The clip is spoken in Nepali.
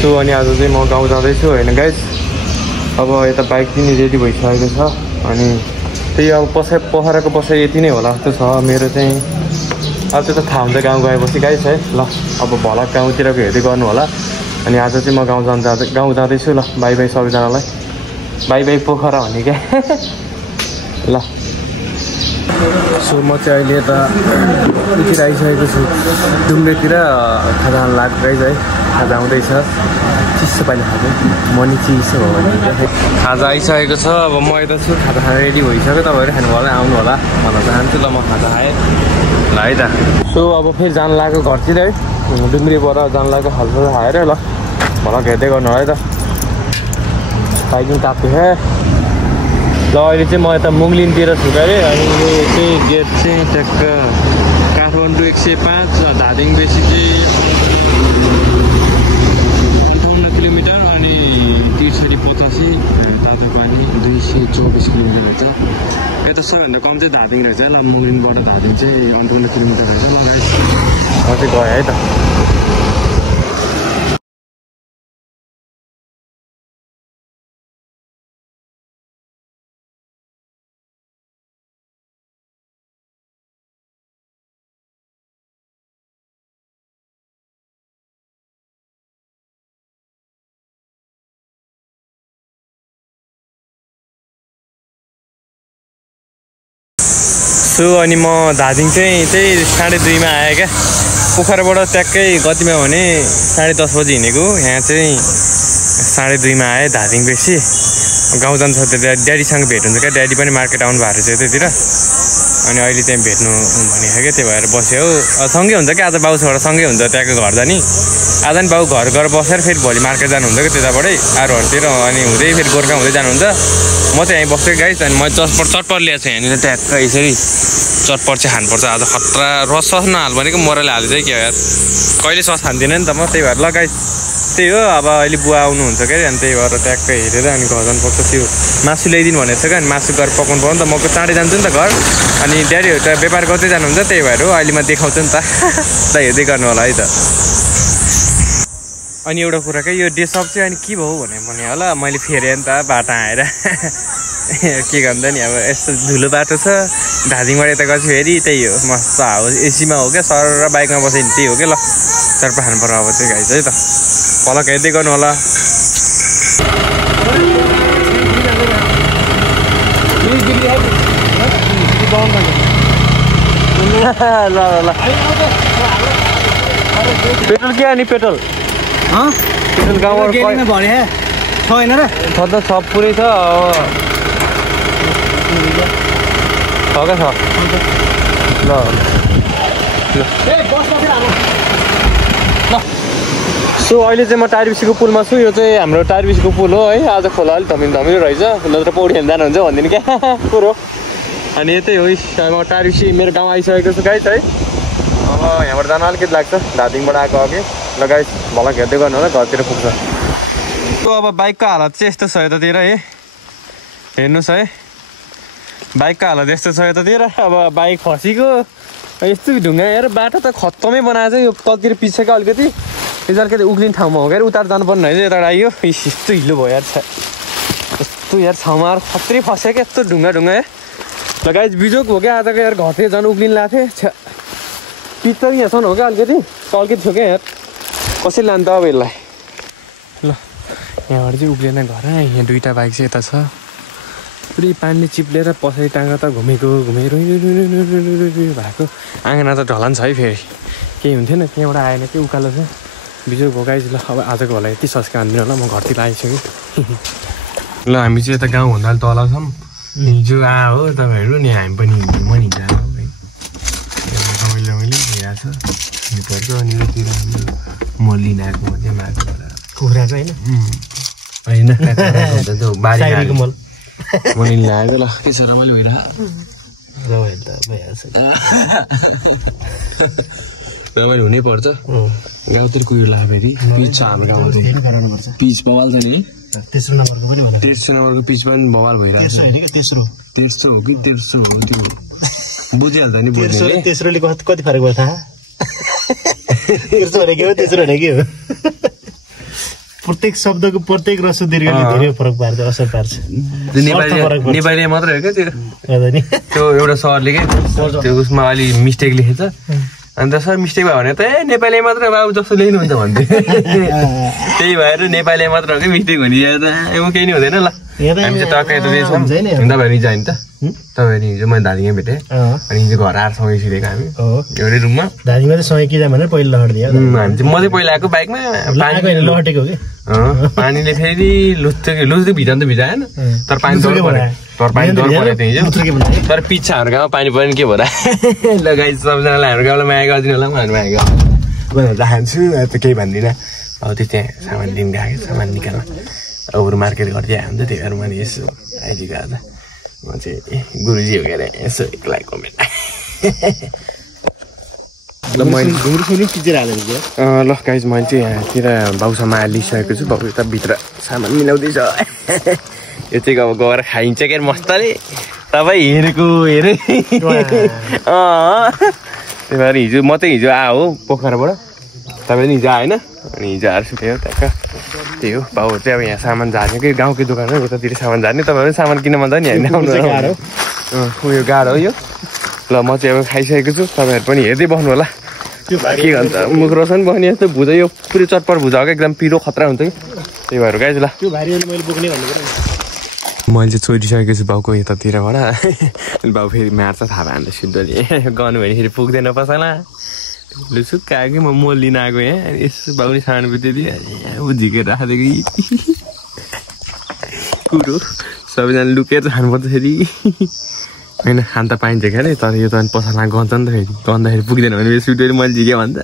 सो अनि आज चाहिँ म गाउँ जाँदैछु होइन गाइज। अब यता बाइक पनि रेडी भइसकेको छ अनि त्यही अब पोखराको बसाइ यति नै होला जस्तो छ मेरो चाहिँ। अब त्यो त थाहा हुन्छ गाउँ गएपछि गाइज है। ल अब भला गाउँतिरको हेर्दै गर्नु होला। अनि आज चाहिँ म गाउँ जाँदैछु। ल बाई बाई सबैजनालाई, बाई बाई पोखरा भन्ने क्या। ल सो म चाहिँ अहिले यता उतिर आइसकेको छु डुङ्गेतिर खाजा लाग्छ है। खाजा आउँदैछ चिसो पानी खाएको मनी चिसो हो भने खाजा आइसकेको छ। अब म यता छु खाजा खाना रेडी भइसक्यो। तपाईँहरू खानु होला आउनु होला भन्न चाहन्छु। ल म खाजा खाएँ ल है त। सो अब फेरि जान लाग्यो घरतिर है। डुङ्ग्रीबाट जान लाग्यो हल्का खाएर ल भला हेर्दै गर्नु होला है त। बाइकिङ काट्छु है। ल अहिले चाहिँ म यता मुङ्लिनतिर छु अरे। अनि यो चाहिँ गेट चाहिँ ट्याक्क काठमाडौँ 105 धादिङ बेसी चाहिँ 58 किलोमिटर अनि तिर्सठी 85 तातोपानी 224 किलोमिटर रहेछ। यता सबैभन्दा कम चाहिँ धादिङ रहेछ। ल मुङ्लिनबाट धादिङ चाहिँ 58 किलोमिटर रहेछ। ल चाहिँ गयो है त। सो अनि म धादिङ चाहिँ त्यही 2:30 आएँ क्या। पोखराबाट ट्याक्कै कतिमा भने 10:30 बजी हिँडेको। यहाँ चाहिँ 2:30 आएँ धादिङ बेसी। गाउँ जान्छ ड्याडीसँग भेट हुन्छ क्या। ड्याडी पनि मार्केट आउनु भएको रहेछ त्यतिर। अनि अहिले चाहिँ भेट्नु भनेको क्या त्यही भएर बस्यो हो। सँगै हुन्छ क्या आज बाउ छोरा सँगै हुन्छ त्यहाँको घर जाने। आज नि बाउ घर गएर बसेर फेरि भोलि मार्केट जानुहुन्छ क्या त्यताबाटै आरोहरूतिर। अनि हुँदै फेरि गोर्खा हुँदै जानुहुन्छ। म चाहिँ यहीँ बस्छु गाइस। अनि म चटपट ल्याएको छु यहाँनिर ट्याक्क यसरी चटपट चाहिँ खानुपर्छ आज। खतरा रस सस नहाल भनेको मरले हाल्दै चाहिँ के हो यार। कहिले सस खान्दिनँ नि त म त्यही भएर ल गाइस त्यही हो। अब अहिले बुवा आउनुहुन्छ क्या अनि त्यही भएर ट्याक्क हेरेर अनि घर जानुपर्छ। त्यो मासु ल्याइदिनु भनेको छ क्या। अनि मासु गरेर पकाउनु पर्यो नि त। म चाँडै जान्छु नि त घर। अनि ड्याडीहरू त व्यापार गर्दै जानुहुन्छ त्यही भएर हो। अहिले म देखाउँछु नि त ल हेर्दै गर्नु होला है त। अनि एउटा कुरा क्या यो डेसअप चाहिँ अनि के भयो भने होला मैले फेरेँ नि त बाटो आएर के गर्दा नि अब यस्तो धुलो बाटो छ धादिङबाट यता गएपछि फेरि त्यही हो मस्त हावा एसीमा हो क्या। सर र बाइकमा बस्यो भने त्यही हो क्या। ल चर्प खानु पर्यो अब चाहिँ गाइस है त। पलक हेर्दै गर्नु होला। ल ल पेट्रोल के अनि पेट्रोल पेट्रोल गाउँबाट छैन र छ त छ पुरै छ क्या छ। ल सो अहिले चाहिँ म टारबिसीको पुलमा छु। यो चाहिँ हाम्रो टारबिसीको पुल हो है। आज खोला अलिक धमिलो रहेछ। नत्र पौडी खेल्न जानुहुन्छ भनिदिनु क्या कुरो। अनि यतै हो म टारबिसी मेरो गाउँ आइसकेको छु गाइस है। अब यहाँबाट जान अलिकति लाग्छ धादिङबाट आएको अघि। ल गाइस भला हेर्दै गर्नु होला घरतिर पुग्छ। सो अब बाइकको हालत चाहिँ यस्तो छ यतातिर है। हेर्नुहोस् है बाइकको हालत यस्तो छ यतातिर। अब बाइक फसेको यस्तो ढुङ्गा हेर बाटो त खत्तमै बनाएको छ। यो तलतिर पिछे क्या अलिकति यो चाहिँ अलिकति उक्लिने ठाउँमा हो क्या। उतार जानुपर्ने रहेछ यता आइयो यस्तो हिलो भयो यार। यस्तो यार ठाउँमा खत्रै फस्यो क्या यस्तो ढुङ्गा है। ल गाइस बिजोक हो क्या आजको यार। घरतिर झन् उक्लिन लाएको थिएँ। पिच त यहाँसम्म हो क्या अलिकति थियो क्या यार। कसरी लान्छ अब यसलाई। ल यहाँबाट चाहिँ उक्लिएन घर। यहाँ दुईवटा बाइक चाहिँ यता छ। पुरै पानीले चिप्लेर पछाडि टाँगा त घुमेको भएको। आँगना त ढलान छ है फेरि केही हुन्थेन। त्यहाँबाट आएन कि उकालो छ बिजोक हो गाइस। ल अब आजको होला यति सस्का हान्दिनँ होला। म घरतिर आइसक्यो। ल हामी चाहिँ यता गाउँभन्दा तल छौँ। हिजो हो तपाईँहरू नि हामी पनि म नि जा मैले हेरेको छ पर्छ। अनि यतिर म लिन आएको चाहिँ माघबाट कुखुरा चाहिँ होइन बारीको मल म लिन आएको। ल के छ रमाइलो भइरहेको रमाइलो हुनैपर्छ। गाउँतिर कुहिरो लाग्यो फेरि पिच छ हाम्रो गाउँमा चाहिँ। पिच बवाल छ नि तेस्रो नम्बरको पिच पनि बवाल भइरहेको छ। तेस्रो हो कि तेर्सो हो त्यो बुझिहाल्छ नि। तेस्रोले कति फरक भयो थाहा? तेर्सो भने के हो तेस्रो भने के हो? प्रत्येक शब्दको प्रत्येक रस्व दीर्घले धेरै फरक पार्छ असर पार्छ नेपाली मात्रै हो क्या त्यो एउटा सरले क्या त्यो उसमा अलि मिस्टेक लेखेछ अन्त सर मिस्टेक भयो भने त नेपाली मात्र बाबु जस्तो लेख्नुहुन्छ भन्थे त्यही भएर नेपाली मात्र हो कि मिस्टेक हुने केही नै हुँदैन ल हामी चाहिँ टक्कै त दिएछौँ तपाईँहरू हिजो होइन त तपाईँहरू हिजो मैले दार्जिलिङमै भेटेँ अनि हिजो घर आएर सँगै सिधेको हामी एउटै रुममा दार्जिलिङमा चाहिँ सँगै किन भनेर पहिला लहटिदियो हामी चाहिँ म चाहिँ पहिला आएको बाइकमा लहटेको कि पानीले फेरि लुच्दै भिजाउनु त भिजाएन तर पानी डर परेको थियो हिजो तर पिच्छा हाम्रो गाउँमा पानी पऱ्यो नि के भएर ल गाई सबजनालाई हाम्रो गाउँलाई माया गरिदिनु होला भनेर माया गर्नु चाहन्छु त केही भन्दिनँ अब त्यो त्यहाँ सामान लिनु गएको सामान निकाल्न अरू मार्केट गर्दै आयो भने त त्यही भएर मैले यसो आइदिएको आज म चाहिँ गुरुजी हो क्या यसो एक्लै कमेन्ट ल मैले ल गाइज मैले चाहिँ यहाँतिर बाउसँग लिइसकेको छु बाउ यता भित्र सामान मिलाउँदैछ यो चाहिँ अब गएर खाइन्छ क्या मस्तले तपाईँ हेरेको हेरे त्यही भएर हिजो म चाहिँ हिजो आयो हो पोखराबाट तपाईँ पनि हिजो आएन अनि हिजो आएर सुत्यो ट्याक्क त्यही हो बाउहरू चाहिँ अब यहाँ सामान झार्ने कि गाउँकै दोकान हो उतातिर सामान झार्ने तपाईँहरू सामान किन्न भन्दा नि होइन उयो गाह्रो हो यो ल म चाहिँ अब खाइसकेको छु तपाईँहरू पनि हेर्दै बस्नु होला के भन्छ मुख रोशन बस्ने जस्तो भुजा यो पुरै चटपट भुजा हो क्या एकदम पिरो खतरा हुन्छ कि त्यही भएर गाइज ल मैले चाहिँ चोरिसकेको छु बाउको यतातिरबाट बाउ फेरि मार्छ थाहा भयो अन्त सिद्धले गर्नु भने फेरि पुग्दैन पसला लु सुक्का आयो कि म लिन आएको यहाँ यसो बाउ नि सामान बुझिदियो ऊ झिकेर राखिदिएको कुरो सबैजना लुकेर खानुपर्छ फेरि होइन खान त पाइन्छ क्या अरे तर यो त पसलमा गन्छ नि त फेरि गन्दाखेरि पुग्दैन भने सुटेर मैले झिकेँ भन्छ